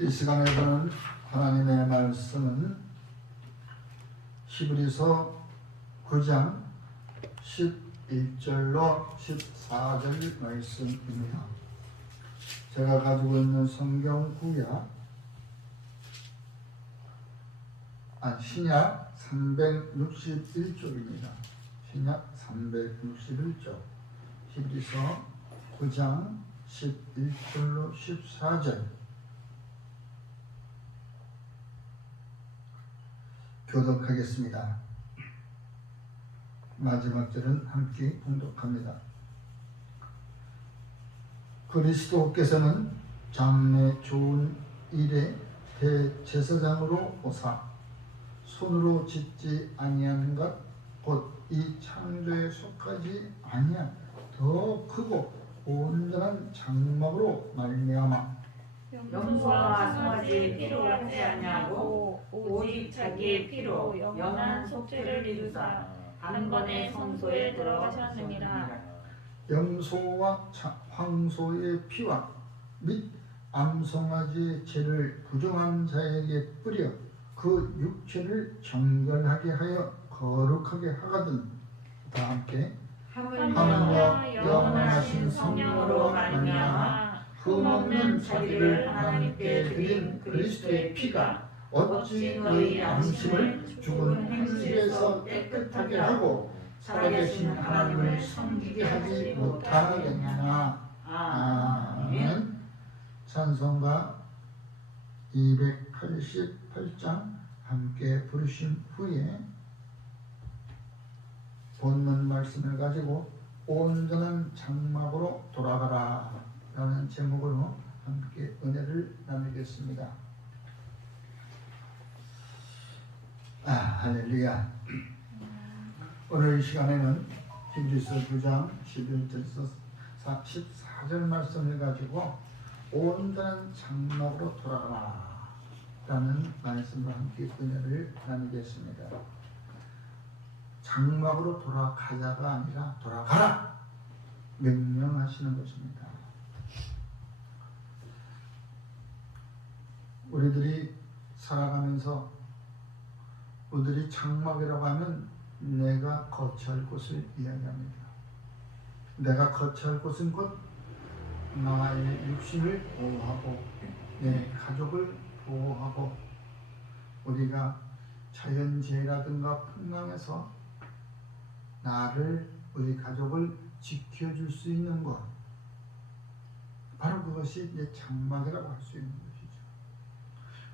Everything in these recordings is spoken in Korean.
이 시간에 보는 하나님의 말씀은 히브리서 9장 11절로 14절 말씀입니다. 제가 가지고 있는 성경 구약 신약 361쪽입니다. 신약 361쪽 히브리서 9장 11절로 14절 교독하겠습니다. 마지막 절은 함께 봉독합니다. 그리스도께서는 장래 좋은 일에 대제사장으로 오사 손으로 짓지 아니한 것 곧 이 창조에 속하지 아니한 더 크고 온전한 장막으로 말미암아 염소와 송아지의 피로 하지 아니하고 오직 자기의 피로 영원한 속죄를 이루사 단번에 성소에 들어가셨느니라. 염소와 황소의 피와 및 암송아지의 죄를 부정한 자에게 뿌려 그 육체를 정결하게 하여 거룩하게 하거든. 다 함께 하물며 영원하신 성령으로 말미암아 흠없는 자기를 하나님께 드린 그리스도의 피가 어찌 너희 양심을 죽은 행실에서 깨끗하게 하고 살아계신 하나님을 섬기게 하지 못하겠느냐. 아멘. 찬송가 288장 함께 부르신 후에 본문 말씀을 가지고 온전한 장막으로 돌아가라 라는 제목으로 함께 은혜를 나누겠습니다. 할렐루야. 오늘 이 시간에는 히브리서 9장 11절에서 14절 말씀을 가지고 온전한 장막으로 돌아가라 라는 말씀과 함께 은혜를 나누겠습니다. 장막으로 돌아가자가 아니라 돌아가라 명령하시는 것입니다. 우리들이 살아가면서 우리들이 장막이라고 하면 내가 거처할 곳을 이야기합니다. 내가 거처할 곳은 곧 나의 육신을 보호하고 내 가족을 보호하고 우리가 자연재해라든가 풍랑에서 나를 우리 가족을 지켜줄 수 있는 것, 바로 그것이 이제 장막이라고 할 수 있는 것이죠.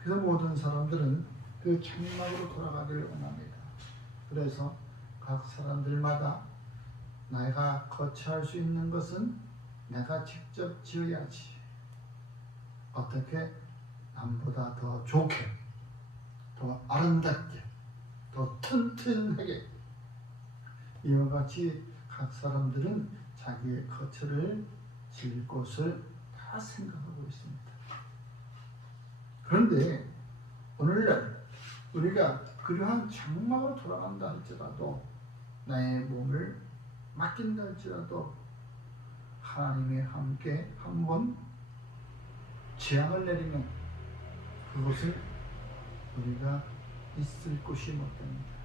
그래서 모든 사람들은 그 장막으로 돌아가기를 원합니다. 그래서 각 사람들마다 내가 거처할 수 있는 것은 내가 직접 지어야지. 어떻게? 남보다 더 좋게, 더 아름답게, 더 튼튼하게. 이와 같이 각 사람들은 자기의 거처를 지을 곳을 다 생각하고 있습니다. 그런데 오늘날 우리가 그러한 장막으로 돌아간다 할지라도 나의 몸을 맡긴다 할지라도 하나님이 함께 한번 재앙을 내리면 그것을 우리가 있을 곳이 못 됩니다.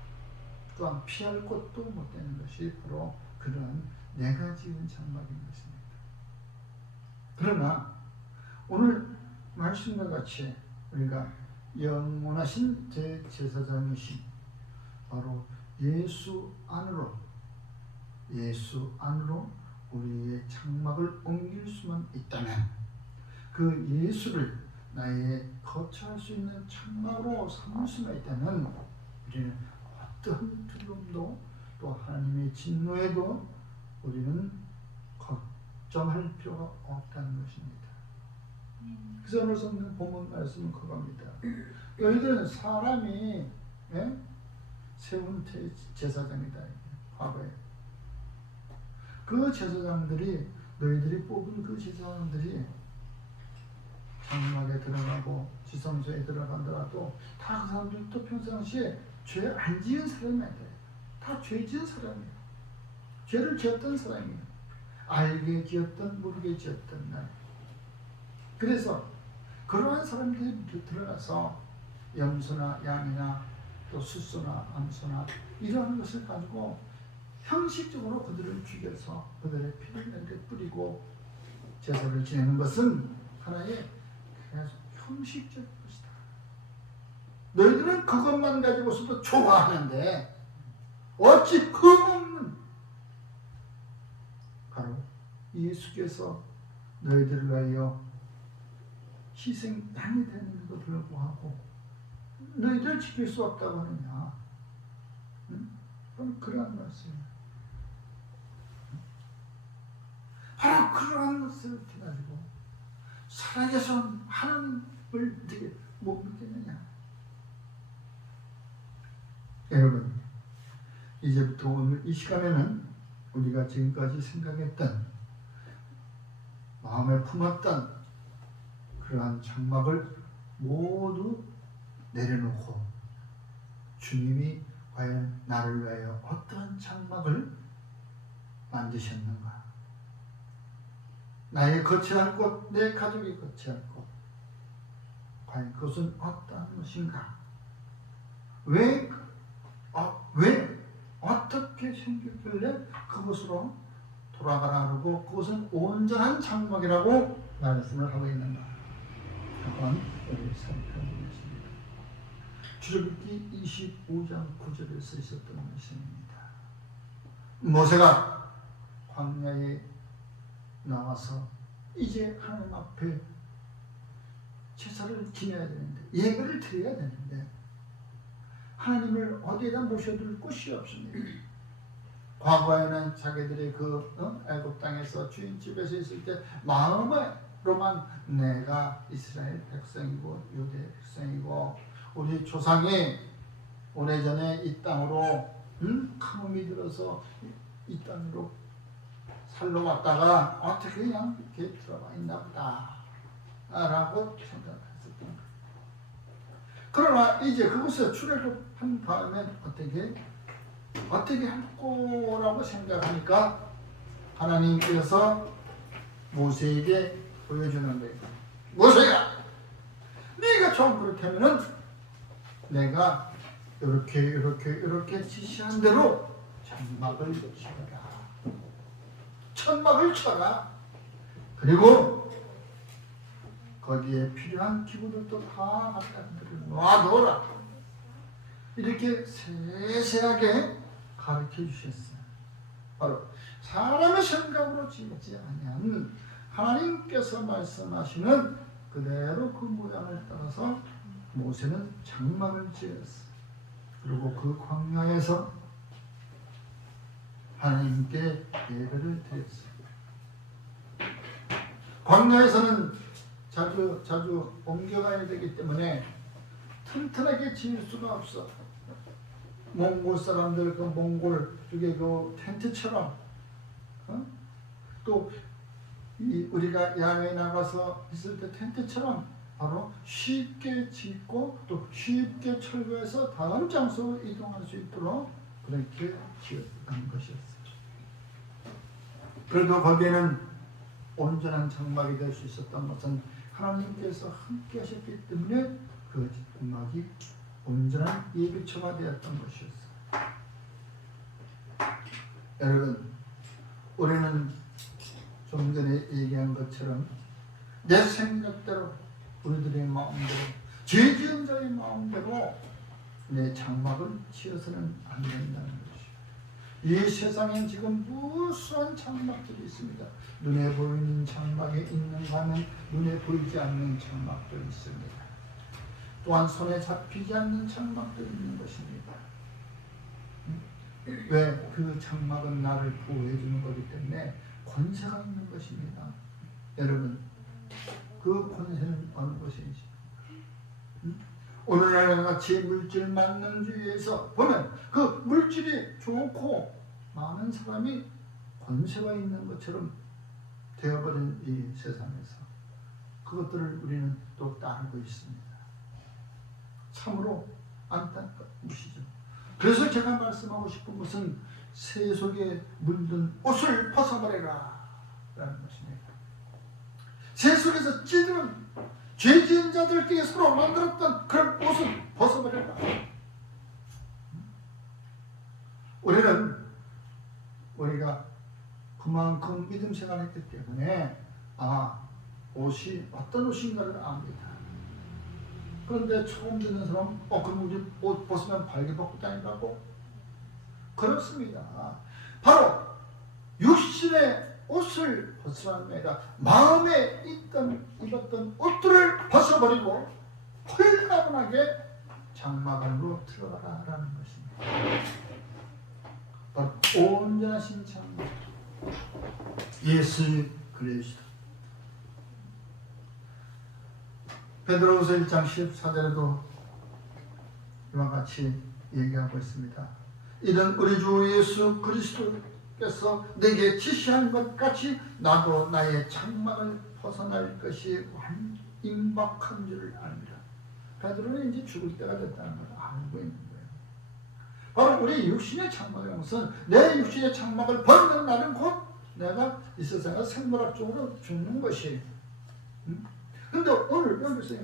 또한 피할 곳도 못 되는 것이 바로 그런 내가 지은 장막인 것입니다. 그러나 오늘 말씀과 같이 우리가 영원하신 대제사장이신 바로 예수 안으로 우리의 장막을 옮길 수만 있다면 그 예수를 나의 거처할 수 있는 장막으로 삼을 수만 있다면 우리는 어떠한 두려움도 또 하나님의 진노에도 우리는 걱정할 필요가 없다는 것입니다. 그래서 오늘 성경 본문 말씀은 그겁니다. 너희들은 사람이 세운 제사장이다. 과거에 그 제사장들이 너희들이 뽑은 그 제사장들이 장막에 들어가고 지성소에 들어간다라도 다 그 사람들도 평상시에 죄 안 지은 사람이 아니에요. 다 죄 지은 사람이에요. 죄를 지었던 사람이에요. 알게 지었던 모르게 지었던 날. 그래서 그러한 사람들이 들어가서 염소나 양이나 또 숫소나 암소나 이러한 것을 가지고 형식적으로 그들을 죽여서 그들의 피를 내게 뿌리고 제사를 지내는 것은 하나의 계속 형식적인 것이다. 너희들은 그것만 가지고서도 좋아하는데 어찌 흠없는 바로 예수께서 너희들을 위하여 희생 양이 되는데도 불구하고 너희들 지킬 수 없다고 하느냐. 바로 그러한 말씀이에요. 바로 그러한 것을 가지고 살아계신 하나님을 어떻게 못 믿겠느냐. 여러분, 이제부터 오늘 이 시간에는 우리가 지금까지 생각했던 마음에 품었던 그러한 장막을 모두 내려놓고 주님이 과연 나를 위하여 어떤 장막을 만드셨는가, 나의 거처할 곳, 내 가족이 거처할 곳, 과연 그것은 어떠한 것인가, 왜 어떻게 생겼길래 그곳으로 돌아가라 하고 그것은 온전한 장막이라고 말씀을 하고 있는가, 한번 우리 살펴보겠습니다. 출애굽기 25장 9절에 써 있었던 말씀입니다. 모세가 광야에 나와서 이제 하나님 앞에 제사를 지내야 되는데, 예배를 드려야 되는데 하나님을 어디에다 모셔둘 곳이 없습니다. 과거에는 자기들이 애굽 땅에서 주인집에서 있을 때 마음으로만 내가 이스라엘 백성이고 유대 백성이고 우리 조상이 오래전에 이 땅으로 가뭄이 들어서 이 땅으로 살러 왔다가 어떻게 그냥 이렇게 들어와 있나 보다 라고 생각했었던 거예요. 그러나 이제 그곳에 출애굽한 다음에 어떻게 할 거라고 생각하니까 하나님께서 모세에게 보여주는 거예요. 모세야, 네가 좀 그렇다면은 내가 이렇게 지시한 대로 천막을 쳐라. 천막을 쳐라. 그리고 거기에 필요한 기구들도 다 갖다 놔둬라. 이렇게 세세하게 가르쳐 주셨어요. 바로 사람의 생각으로 짓지 아니한 하나님께서 말씀하시는 그대로 그 모양을 따라서 모세는 장막을 지었어요. 그리고 그 광야에서 하나님께 예배를 드렸어요. 광야에서는 자주 옮겨가야 되기 때문에 튼튼하게 지을 수가 없어. 몽골 사람들 그 몽골 쪽에 그 텐트처럼 또 우리가 야외에 나가서 있을 때 텐트처럼 바로 쉽게 짓고 또 쉽게 철거해서 다음 장소로 이동할 수 있도록 그렇게 지었던 것이었어요. 그래도 거기에는 온전한 장막이 될 수 있었던 것은 하나님께서 함께 하셨기 때문에 그 장막이 온전한 예배처가 되었던 것이었어요. 여러분, 우리는 좀 전에 얘기한 것처럼 내 생각대로 우리들의 마음대로 죄 지은 자의 마음대로 내 장막을 지어서는 안 된다는 것이죠. 이 세상엔 지금 무수한 장막들이 있습니다. 눈에 보이는 장막에 있는가 하면 눈에 보이지 않는 장막도 있습니다. 또한 손에 잡히지 않는 장막도 있는 것입니다. 왜? 그 장막은 나를 보호해 주는 거기 때문에 권세가 있는 것입니다. 여러분, 그 권세는 어느 것인지 오늘날 같이 물질 만능주의에서 보면 그 물질이 좋고 많은 사람이 권세가 있는 것처럼 되어버린 이 세상에서 그것들을 우리는 또 따르고 있습니다. 참으로 안타까운 것이죠. 그래서 제가 말씀하고 싶은 것은 새 속에 물든 옷을 벗어버려라 라는 것입니다. 새 속에서 찌든 죄 지은 자들끼리 서로 만들었던 그런 옷을 벗어버려라. 우리가 그만큼 믿음 생활을 했기 때문에 옷이 어떤 옷인가를 압니다. 그런데 처음 듣는 사람 그럼 우리 옷 벗으면 발개 벗고 다닌다고? 그렇습니다. 바로 육신의 옷을 벗으라는 게 아니라 마음에 입었던 옷들을 벗어버리고 홀가분하게 장막 안으로 들어가라라는 것입니다. 바로 온전하신 장막 예수 그리스도. 베드로후서 1장 14절에도 이와 같이 얘기하고 있습니다. 이는 우리 주 예수 그리스도께서 내게 지시한 것 같이 나도 나의 장막을 벗어날 것이 임박한 줄을 압니다. 베드로는 이제 죽을 때가 됐다는 걸 알고 있는 거예요. 바로 우리 육신의 장막이라는 것은 내 육신의 장막을 벗는 날은 곧 내가 이 세상에 생물학적으로 죽는 것이에요. 근데 오늘 여기서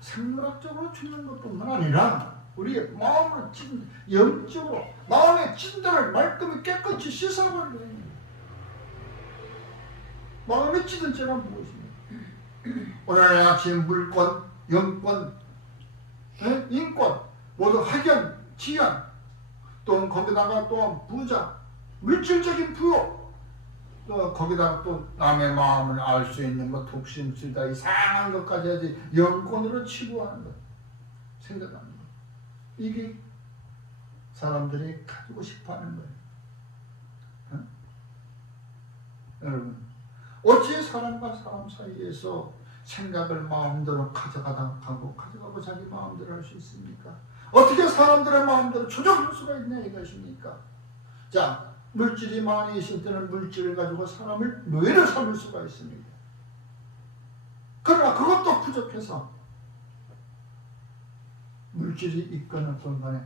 생물학적으로 죽는 것뿐만 아니라 우리의 마음을 찢는, 영적으로 마음의 찐들을 말끔히 깨끗이 씻어버리는 거예요. 마음의 찢은 죄가 무엇입니까? 오늘 아침 물권, 영권, 인권, 모두 학연, 지연, 또 거기다가 또 부자, 물질적인 부여, 또 거기다가 또 남의 마음을 알 수 있는 것, 독심, 쓰다, 이상한 것까지 해야지 영권으로 치부하는 것, 생각하는 것. 이게 사람들이 가지고 싶어하는 거예요. 여러분, 어찌 사람과 사람 사이에서 생각을 마음대로 가져가고 자기 마음대로 할 수 있습니까? 어떻게 사람들의 마음대로 조정할 수가 있냐 이것입니까? 자, 물질이 많이 있을 때는 물질을 가지고 사람을 노예로 삼을 수가 있습니다. 그러나 그것도 부족해서 물질이 있거나 없건 간에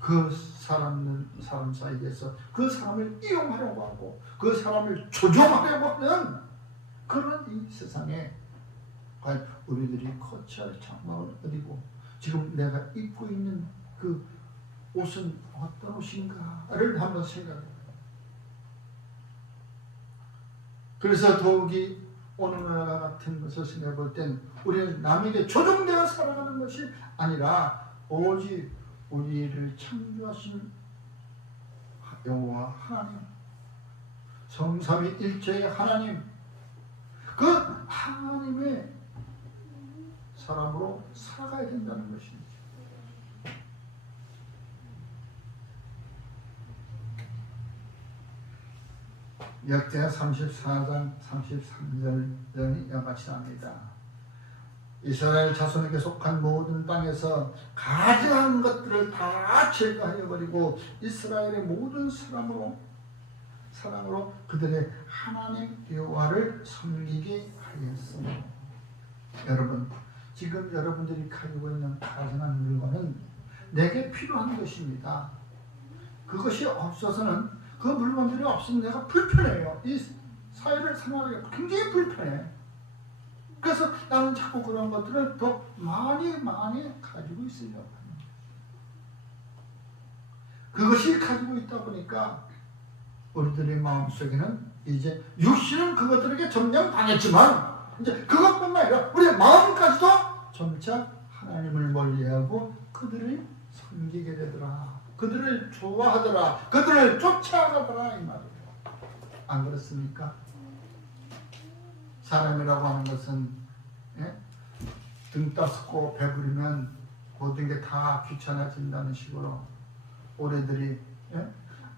그 사람 사이에서 그 사람을 이용하려고 하고 그 사람을 조종하려고 하는 그런 이 세상에 과연 우리들이 거처할 장막은 어디고 지금 내가 입고 있는 그 옷은 어떤 옷인가를 한번 생각해요. 그래서 더욱이 오늘날 같은 것을 생각해 볼 땐 우리는 남에게 조종되어 살아가는 것이 아니라 오직 우리를 창조하신 여호와 하나님, 성삼위일체의 하나님, 그 하나님의 사람으로 살아가야 된다는 것입니다. 역대 34장 33절이 이와 같이 합니다. 이스라엘 자손에게 속한 모든 땅에서 가증한 것들을 다 제거하여 버리고 이스라엘의 모든 사랑으로 그들의 하나님 여호와를 섬기게 하였습니다. 여러분, 지금 여러분들이 가지고 있는 가증한 물건은 내게 필요한 것입니다. 그것이 없어서는 그 물건들이 없으면 내가 불편해요. 이 사회를 생활하기가 굉장히 불편해. 그래서 나는 자꾸 그런 것들을 더 많이 가지고 있으려고 합니다. 그것이 가지고 있다 보니까 우리들의 마음속에는 이제 육신은 그것들에게 점령당했지만 이제 그것뿐만 아니라 우리의 마음까지도 점차 하나님을 멀리하고 그들을 섬기게 되더라. 그들을 좋아하더라. 그들을 쫓아가더라 이 말이에요. 안 그렇습니까? 사람이라고 하는 것은 등 따스고 배부르면 모든 게 다 귀찮아진다는 식으로 우리들이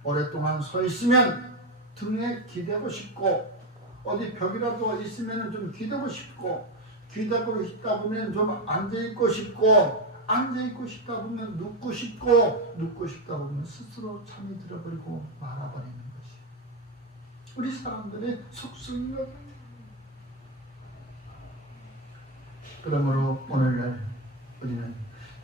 오랫동안 서 있으면 등에 기대고 싶고 어디 벽이라도 있으면 좀 기대고 싶고 기대고 있다 보면 좀 앉아있고 싶고 앉아있고 싶다 보면 눕고 싶다 보면 스스로 잠이 들어버리고 말아버리는 것이 우리 사람들의 속성인 것. 그러므로 오늘날 우리는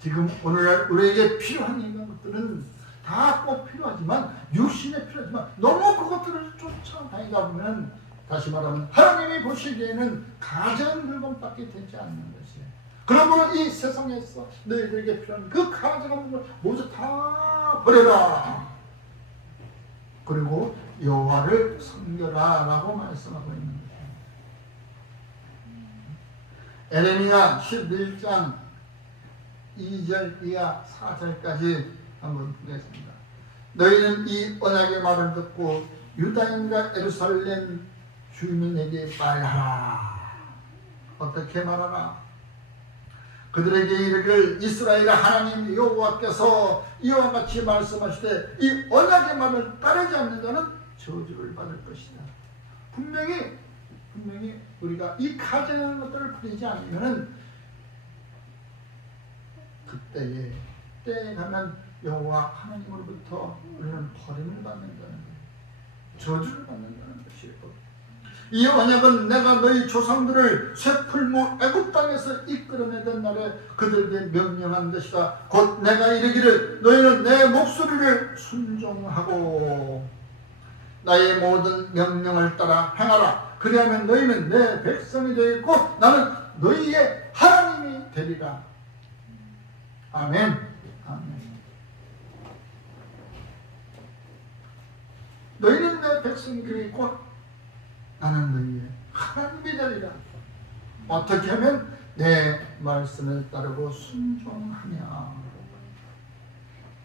지금 오늘날 우리에게 필요한 이런 것들은 다 꼭 필요하지만 육신에 필요하지만 너무 그것들을 쫓아다니다 보면 다시 말하면 하나님이 보시기에는 가전 물건밖에 되지 않는 것이에요. 그러므로 이 세상에서 너희들에게 필요한 그 가정한 물건 모두 다 버려라. 그리고 여호와를 섬겨라 라고 말씀하고 있는 거예요. 에레미야 11장 2절 이하 4절까지 한번 보겠습니다. 너희는 이 언약의 말을 듣고 유다인과 예루살렘 주민에게 말하라. 어떻게 말하라? 그들에게 이르기를 이스라엘 하나님 여호와께서 이와 같이 말씀하시되 이 언약의 말을 따르지 않는 자는 저주를 받을 것이다. 분명히 우리가 이 가증한 것들을 버리지 않으면은 때에 가면 여호와 하나님으로부터 우리는 버림을 받는다는 거예요. 저주를 받는다는 것이에요. 이 언약은 내가 너희 조상들을 쇠풀무 애굽 땅에서 이끌어내던 날에 그들에게 명령한 것이다. 곧 내가 이르기를 너희는 내 목소리를 순종하고 나의 모든 명령을 따라 행하라. 그리하면 너희는 내 백성이 되겠고 나는 너희의 하나님이 되리라. 아멘. 아멘. 너희는 내 백성이 되겠고 나는 너희의 하나님이 되리라. 어떻게 하면 내 말씀을 따르고 순종하며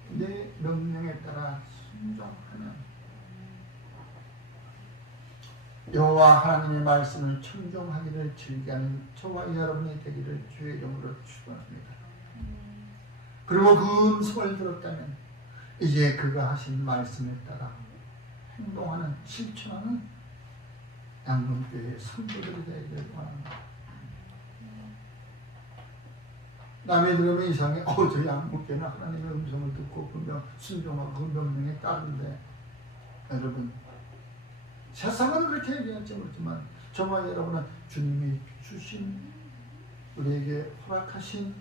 내 명령에 따라 순종하며 여호와 하나님의 말씀을 청종하기를 즐기는 저와 여러분이 되기를 주의 이름으로 축원합니다. 그리고 그 음성을 들었다면 이제 그가 하신 말씀에 따라 행동하는 실천하는 양문교회의 성도들이 되기를 원합니다. 남의 들으면 이상해. 저 양문교회는 하나님의 음성을 듣고 분명 순종하고 그 명령에 따른데, 여러분 세상은 그렇게 얘기할지 모르지만 저와 여러분은 주님이 주신 우리에게 허락하신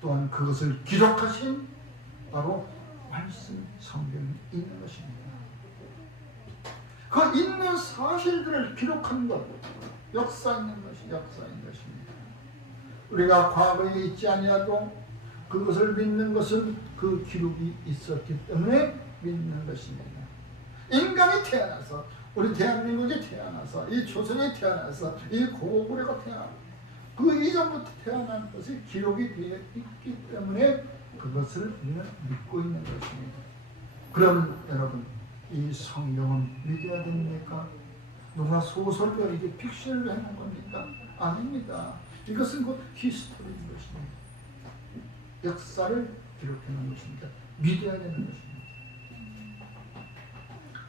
또한 그것을 기록하신 바로 말씀 성경이 있는 것입니다. 그 있는 사실들을 기록한 것, 역사 있는 것입니다. 우리가 과거에 있지 아니하도 그것을 믿는 것은 그 기록이 있었기 때문에 믿는 것입니다. 인간이 태어나서 우리 대한민국이 태어나서 이 조선이 태어나서 이 고구려가 태어나서 그 이전부터 태어난 것이 기록이 되어 있기 때문에 그것을 우리는 믿고 있는 것입니다. 그럼 여러분 이 성경은 믿어야 됩니까? 누가 소설로 이게 픽션을 하는 겁니까? 아닙니다. 이것은 곧 히스토리인 것입니다. 역사를 기록하는 것입니다. 믿어야 되는 것입니다.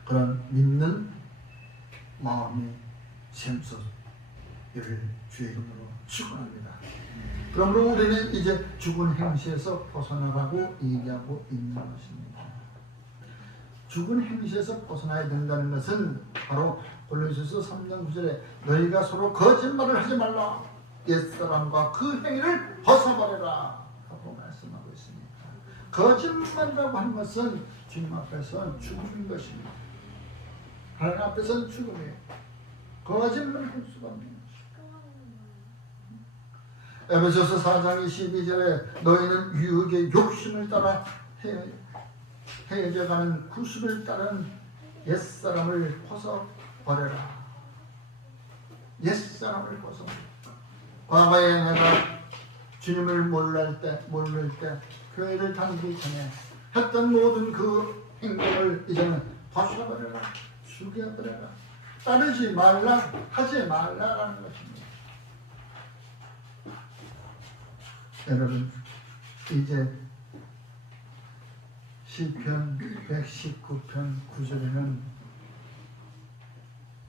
그런 믿는 마음이 샘솟기를 주의 이름으로 축원합니다. 그러므로 우리는 이제 죽은 행시에서 벗어나라고 얘기하고 있는 것입니다. 죽은 행시에서 벗어나야 된다는 것은 바로 골로새서 3장 9절에 너희가 서로 거짓말을 하지 말라. 옛사람과 그 행위를 벗어버려라 하고 말씀하고 있습니다. 거짓말이라고 하는 것은 주님 앞에서 죽은 것입니다. 하나님 앞에서는 죽음이에요. 거짓말을 할 수가 없는 것입니다. 에베소서 4장 22절에 너희는 유혹의 욕심을 따라 헤어져가는 구습을 따른 옛사람을 벗어버려라. 옛사람을 벗어버려라. 과거에 내가 주님을 모를 때 교회를 다니기 전에 했던 모든 그 행동을 이제는 벗어버려라. 죽여버려라. 따르지 말라. 하지 말라라는 것입니다. 여러분 이제 시편 119편 9절에는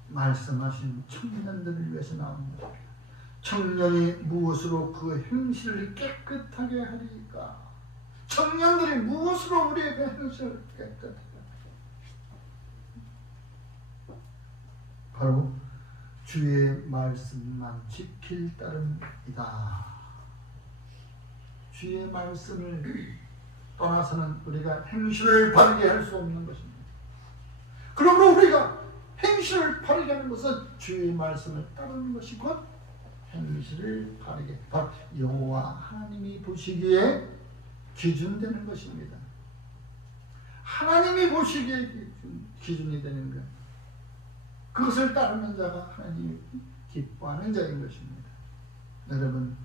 말씀하신 청년들을 위해서 나옵니다. 청년이 무엇으로 그 행실을 깨끗하게 하리까? 청년들이 무엇으로 우리의 그 행실을 깨끗하게 하리까? 바로 주의 말씀만 지킬 따름이다. 주의 말씀을 떠나서는 우리가 행실을 바르게 할 수 없는 것입니다. 그러므로 우리가 행실 행실을 바르게 하는 것은 주의 말씀을 따르는 것이 곧 행실을 바르게, 바로 여호와 하나님이 보시기에 기준되는 것입니다. 하나님이 보시기에 기준이 되는 것, 그것을 따르는 자가 하나님이 기뻐하는 자인 것입니다. 여러분,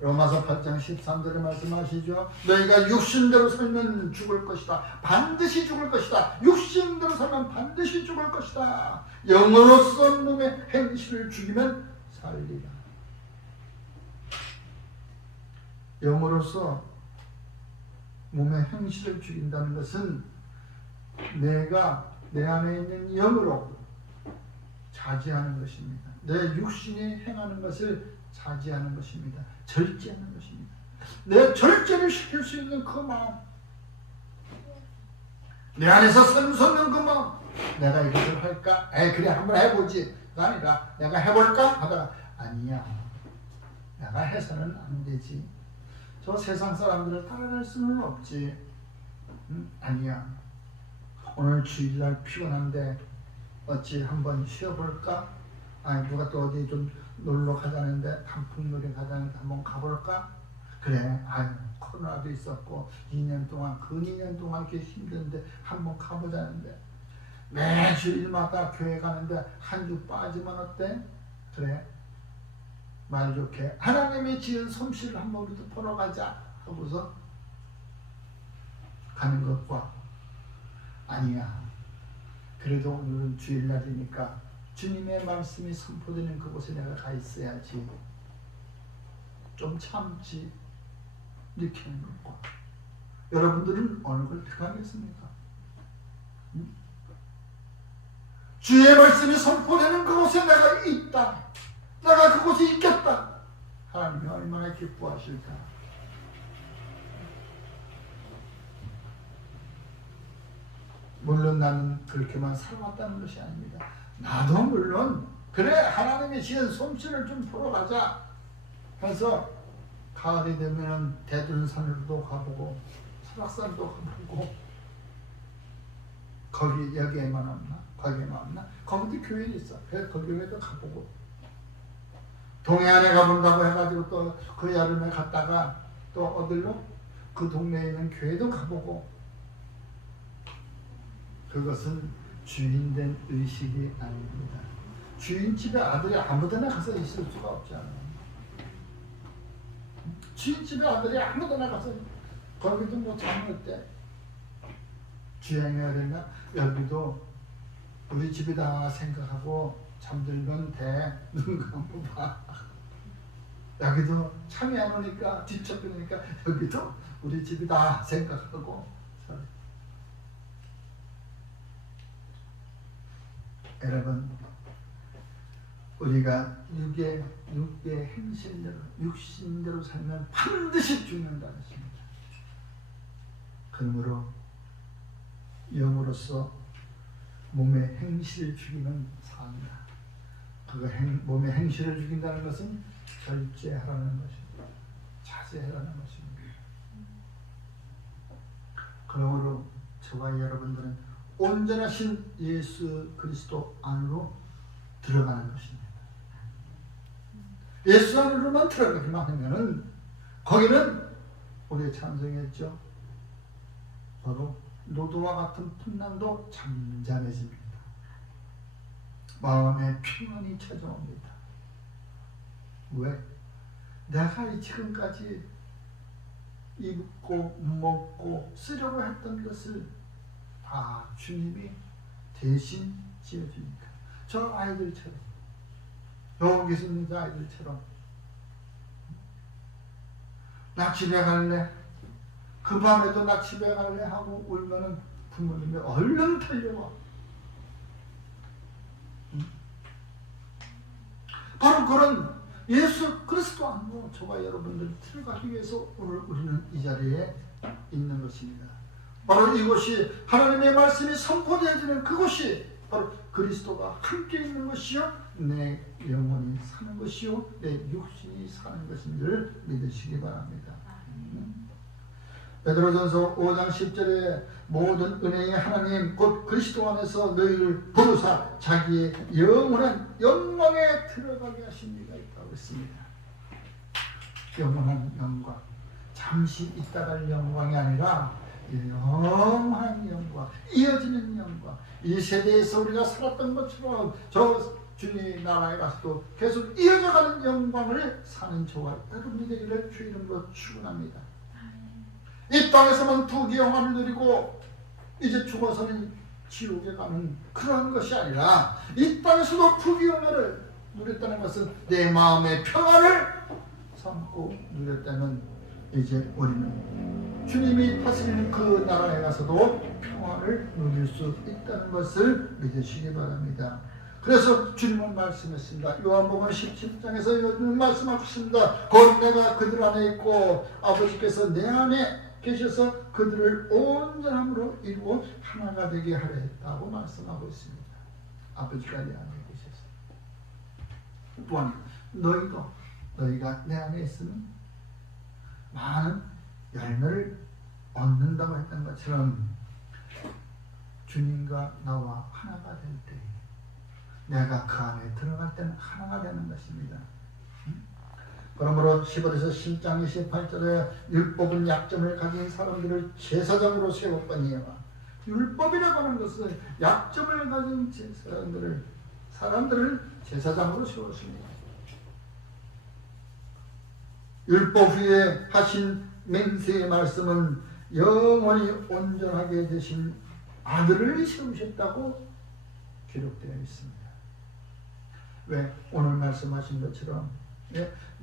로마서 8장 13절에 말씀하시죠. 너희가 육신대로 살면 죽을 것이다. 반드시 죽을 것이다. 육신대로 살면 반드시 죽을 것이다. 영으로서 몸의 행실을 죽이면 살리라. 영으로서 몸의 행실을 죽인다는 것은 내가 내 안에 있는 영으로 자제하는 것입니다. 내 육신이 행하는 것을 자제하는 것입니다. 절제하는 것입니다. 내 절제를 시킬 수 있는 그 마음, 내 안에서 샘솟는 그 마음, 내가 이것을 할까? 그래 한번 해보지. 가 아니라 내가 해볼까? 하다가 아니야, 내가 해서는 안 되지. 저 세상 사람들을 따라갈 수는 없지. 아니야, 오늘 주일날 피곤한데 어찌 한번 쉬어볼까? 누가 또 어디 좀 놀러 가자는데, 단풍놀이 가자는데 한번 가볼까? 그래, 코로나도 있었고 2년 동안, 근 2년 동안 이렇게 힘든데 한번 가보자는데, 매 주일마다 교회 가는데 한 주 빠지면 어때? 그래, 말 좋게 하나님이 지은 솜씨를 한번 우리도 보러 가자 하고서 가는 것과, 아니야, 그래도 오늘은 주일날이니까 주님의 말씀이 선포되는 그곳에 내가 가 있어야지, 좀 참지, 이렇게 하는 것과, 여러분들은 어느 걸 택하겠습니까? 주의 말씀이 선포되는 그곳에 내가 있다, 내가 그곳에 있겠다, 하나님이 얼마나 기뻐하실까. 물론 나는 그렇게만 살아왔다는 것이 아닙니다. 나도 물론 그래, 하나님이 지은 솜씨를 좀 보러 가자 해서 가을이 되면 대둔산으로도 가보고 설악산도 가보고, 거기 여기에만 없나? 거기에만 없나? 거기도 교회 있어. 그래서 그 교회도 가보고, 동해안에 가본다고 해가지고 또 그 여름에 갔다가 또 어디로? 그 동네에 있는 교회도 가보고. 그것은 주인된 의식이 아닙니다. 주인 집에 아들이 아무데나 가서 있을 수가 없잖아요. 주인 집에 아들이 아무데나 가서, 거기도 뭐 잠을 때 주행해야 되나? 여기도 우리 집이다 생각하고 잠들면 돼. 눈 감고 봐. 여기도 잠이 안 오니까, 뒤척이니까 여기도 우리 집이다 생각하고. 여러분, 우리가 육의 행실대로, 육신대로 살면 반드시 죽는다는 것입니다. 그러므로 영으로서 몸의 행실을 죽이면 산다. 몸의 행실을 죽인다는 것은 절제하라는 것입니다. 자제하라는 것입니다. 그러므로 저와 여러분들은 온전하신 예수 그리스도 안으로 들어가는 것입니다. 예수 안으로만 들어가기만 하면은 거기는 우리가 찬송했죠. 바로 노도와 같은 풍랑도 잠잠해집니다. 마음에 평안이 찾아옵니다. 왜? 내가 지금까지 입고 먹고 쓰려고 했던 것을 다 주님이 대신 지어주니까. 저 아이들처럼, 여기 있는 아이들처럼, 나 집에 갈래, 그 밤에도 나 집에 갈래 하고 울면은 부모님이 얼른 달려와. 바로 그런 예수 그리스도 안으로 저와 여러분들 들어가기 위해서 오늘 우리는 이 자리에 있는 것입니다. 바로 이곳이 하나님의 말씀이 선포되어지는 그곳이 바로 그리스도가 함께 있는 것이요, 내 영혼이 사는 것이요, 내 육신이 사는 것인 줄 믿으시기 바랍니다. 베드로전서 5장 10절에 모든 은혜의 하나님 곧 그리스도 안에서 너희를 부르사 자기의 영원한 영광에 들어가게 하신 이가 있다고 했습니다. 영원한 영광, 잠시 있다 갈 영광이 아니라 영원한 영광, 이어지는 영광. 이 세대에서 우리가 살았던 것처럼 저 주님의 나라에 가서도 계속 이어져가는 영광을 사는 저와 여러분이 되기를 주 이름으로 축원합니다. 이 땅에서만 부귀 영화를 누리고 이제 죽어서는 지옥에 가는 그런 것이 아니라 이 땅에서도 부귀 영화를 누렸다는 것은 내 마음의 평안을 삼고 누렸다는, 이제 우리는 주님이 다스리는 그 나라에 가서도 평안을 누릴 수 있다는 것을 믿으시기 바랍니다. 그래서 주님은 말씀했습니다. 요한복음 17장에서 말씀하셨습니다. 곧 내가 그들 안에 있고 아버지께서 내 안에 계셔서 그들을 온전함으로 이루어 하나가 되게 하려 했다고 말씀하고 있습니다. 아버지가 내 안에 계셔서. 또한 너희도 너희가 내 안에 있으면 많은 열매를 얻는다고 했던 것처럼 주님과 나와 하나가 될 때 내가 그 안에 들어갈 때는 하나가 되는 것입니다. 그러므로 15에서 10장 28절에 율법은 약점을 가진 사람들을 제사장으로 세웠거니와, 율법이라고 하는 것은 약점을 가진 사람들을 제사장으로 세웠습니다. 율법 후에 하신 맹세의 말씀은 영원히 온전하게 되신 아들을 세우셨다고 기록되어 있습니다. 왜? 오늘 말씀하신 것처럼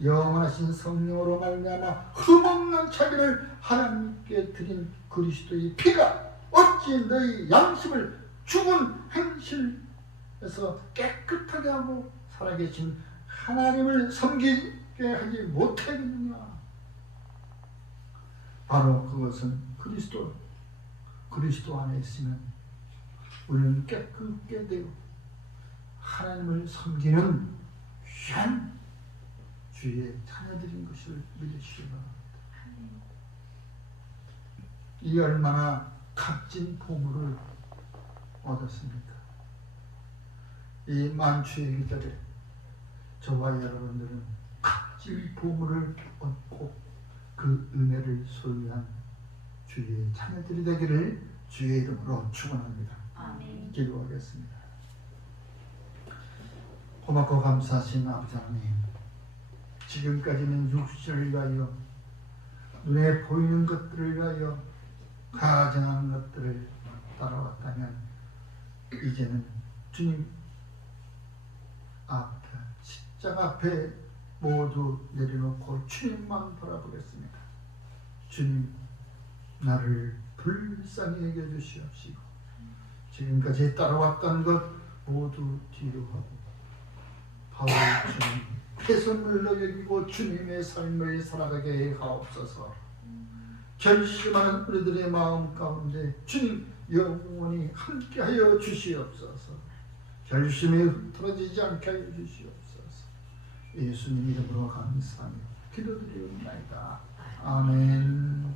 영원하신 성령으로 말미암아 흠없는 자기를 하나님께 드린 그리스도의 피가 어찌 너희 양심을 죽은 행실에서 깨끗하게 하고 살아계신 하나님을 섬기게 하지 못하겠느냐. 바로 그것은 그리스도 안에 있으면 우리는 깨끗게 되고 하나님을 섬기는 귀한 주의 자녀들인 것을 믿으시기 바랍니다. 이 얼마나 값진 보물을 얻었습니까? 이 만추의 기절에 저와 여러분들은 값진 보물을 얻고 그 은혜를 소유한 주의 자녀들이 되기를 주의 이름으로 축원합니다. 아멘. 기도하겠습니다. 고맙고 감사하신 아버지 하나님, 지금까지는 육신을 위하여 눈에 보이는 것들을 위하여 가증한 것들을 따라왔다면 이제는 주님 앞에 십자가 앞에 모두 내려놓고 주님만 바라보겠습니다. 주님, 나를 불쌍히 여겨주시옵시고 지금까지 따라왔던 것 모두 뒤로 하고 바로 주님 폐선물로 여기고 주님의 삶을 살아가게 하옵소서. 결심하는 우리들의 마음 가운데 주님 영원히 함께하여 주시옵소서. 결심이 흐트러지지 않게 하여 주시옵소서. 예수님 이름으로 감사하며 기도드리옵나이다. 아멘.